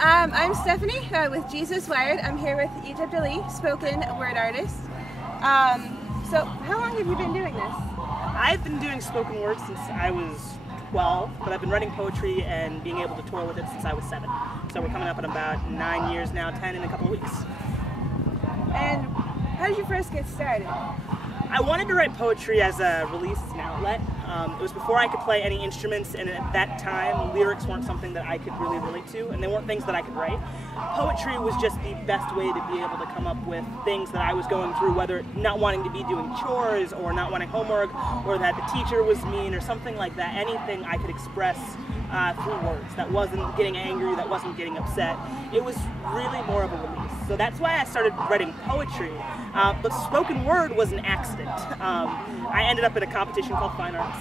I'm Stephanie with JesusWired. I'm here with Egypt Ali, spoken word artist. So how long have you been doing this? I've been doing spoken word since I was 12, but I've been writing poetry and being able to tour with it since I was 7. So we're coming up on about 9 years now, 10 in a couple of weeks. And how did you first get started? I wanted to write poetry as a release, as an outlet. It was before I could play any instruments, and at that time, lyrics weren't something that I could really relate to, and they weren't things that I could write. Poetry was just the best way to be able to come up with things that I was going through, whether not wanting to be doing chores, or not wanting homework, or that the teacher was mean, or something like that. Anything I could express through words that wasn't getting angry, that wasn't getting upset. It was really more of a release. So that's why I started writing poetry. But spoken word was an accident. I ended up in a competition called Fine Arts,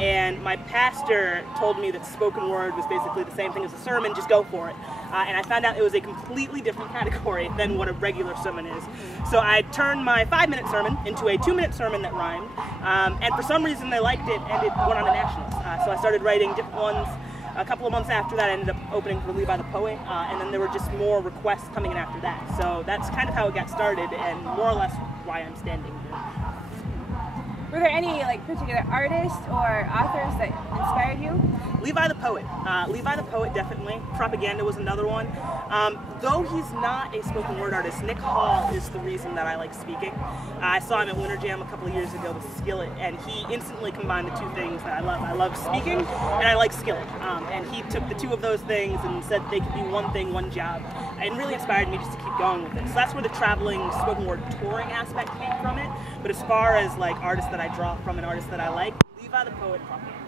and my pastor told me that spoken word was basically the same thing as a sermon, just go for it. And I found out it was a completely different category than what a regular sermon is. So I turned my 5-minute sermon into a 2-minute sermon that rhymed, and for some reason they liked it, and it went on to nationals. So I started writing different ones. A couple of months after that, I ended up opening for Levi the Poet, and then there were just more requests coming in after that. So that's kind of how it got started, and more or less why I'm standing here. Were there any particular artists or authors that inspired you? Levi the Poet. Levi the Poet, definitely. Propaganda was another one. Though he's not a spoken word artist, Nick Hall is the reason that I like speaking. I saw him at Winter Jam a couple of years ago with Skillet, and he instantly combined the two things that I love. I love speaking, and I like Skillet. And he took the two of those things and said they could be one thing, one job. And really inspired me just to keep going with it. So that's where the traveling spoken word touring aspect came from it. But as far as artists that I draw from and artists that I like, Levi the Poet, Propaganda.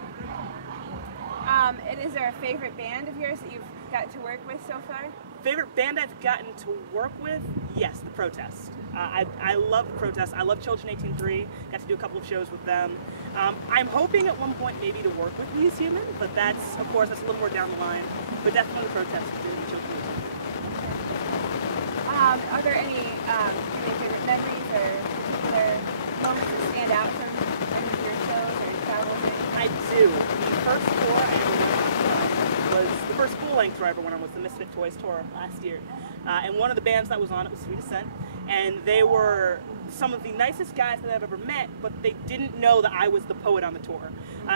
And is there a favorite band of yours that you've got to work with so far? Favorite band I've gotten to work with? Yes, The Protest. I love The Protest. I love Children 18-3. Got to do a couple of shows with them. I'm hoping at one point maybe to work with We As Human, but that's, of course, that's a little more down the line. But definitely The Protest and Children 18-3. Are there any favorite memories or other moments that stand out from any of your shows or travels? I do. The first tour I ever went on was the first full-length tour I ever went on was the Misfit Toys tour last year. And one of the bands that was on it was Sweet Ascent, and they were some of the nicest guys that I've ever met, but they didn't know that I was the poet on the tour.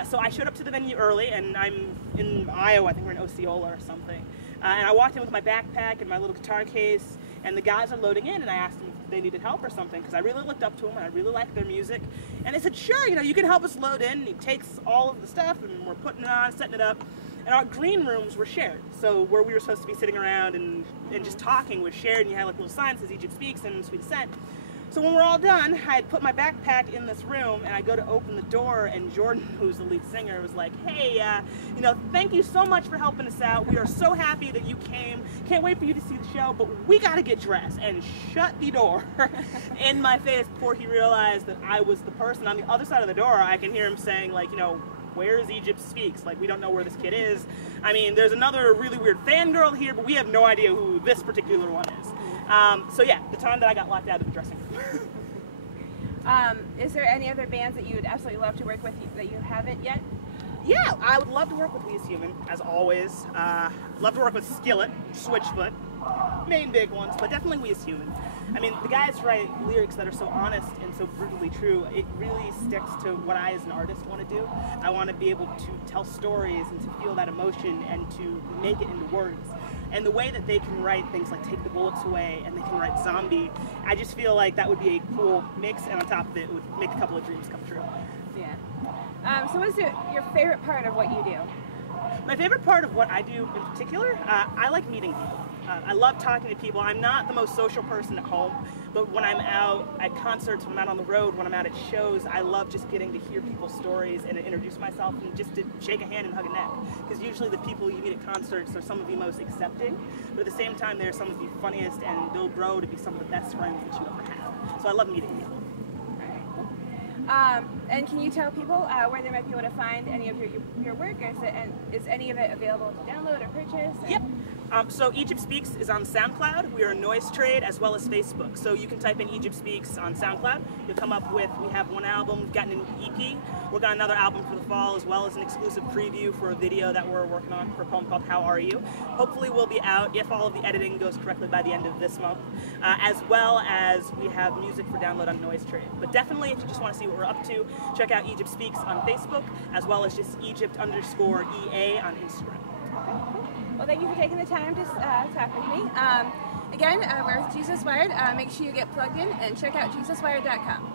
So I showed up to the venue early, and I'm in Iowa, I think we're in Osceola or something. And I walked in with my backpack and my little guitar case, and the guys are loading in, and I asked them if they needed help or something, because I really looked up to them and I really liked their music. And they said, sure, you can help us load in. And he takes all of the stuff, and we're putting it on, setting it up. And our green rooms were shared. So where we were supposed to be sitting around and just talking was shared, and you had little signs that says Egypt Speaks and Sweet Ascent. So when we're all done, I had put my backpack in this room, and I go to open the door, and Jordan, who's the lead singer, was like, hey, thank you so much for helping us out. We are so happy that you came. Can't wait for you to see the show, but we got to get dressed, and shut the door in my face before he realized that I was the person. On the other side of the door, I can hear him saying, where's Egypt Speaks? We don't know where this kid is. I mean, there's another really weird fangirl here, but we have no idea who this particular one is. So yeah, the time that I got locked out of the dressing room. Is there any other bands that you would absolutely love to work with that you haven't yet? Yeah, I would love to work with We As Human, as always. Love to work with Skillet, Switchfoot, main big ones, but definitely We As Human. I mean, the guys write lyrics that are so honest and so brutally true. It really sticks to what I as an artist want to do. I want to be able to tell stories and to feel that emotion and to make it into words. And the way that they can write things like Take the Bullets Away and they can write Zombie, I just feel like that would be a cool mix, and on top of it, it would make a couple of dreams come true. Yeah. So what's your favorite part of what you do? My favorite part of what I do in particular, I like meeting people. I love talking to people. I'm not the most social person at home, but when I'm out at concerts, when I'm out on the road, when I'm out at shows, I love just getting to hear people's stories and introduce myself and just to shake a hand and hug a neck. Because usually the people you meet at concerts are some of the most accepting, but at the same time they're some of the funniest, and they'll grow to be some of the best friends that you ever have. So I love meeting people. And can you tell people where they might be able to find any of your work? Is any of it available to download or purchase? Yep. So Egypt Speaks is on SoundCloud. We are a noise trade as well as Facebook. So you can type in Egypt Speaks on SoundCloud. You'll come up with, we have one album, we've gotten an EP. We've got another album for the fall as well as an exclusive preview for a video that we're working on for a poem called How Are You? Hopefully we'll be out, if all of the editing goes correctly, by the end of this month. As well as we have music for download on Noise Trade. But definitely if you just want to see what we're up to, check out Egypt Speaks on Facebook as well as just Egypt_EA on Instagram. Well, thank you for taking the time to talk with me. Again, we're with JesusWired. Make sure you get plugged in and check out JesusWired.com.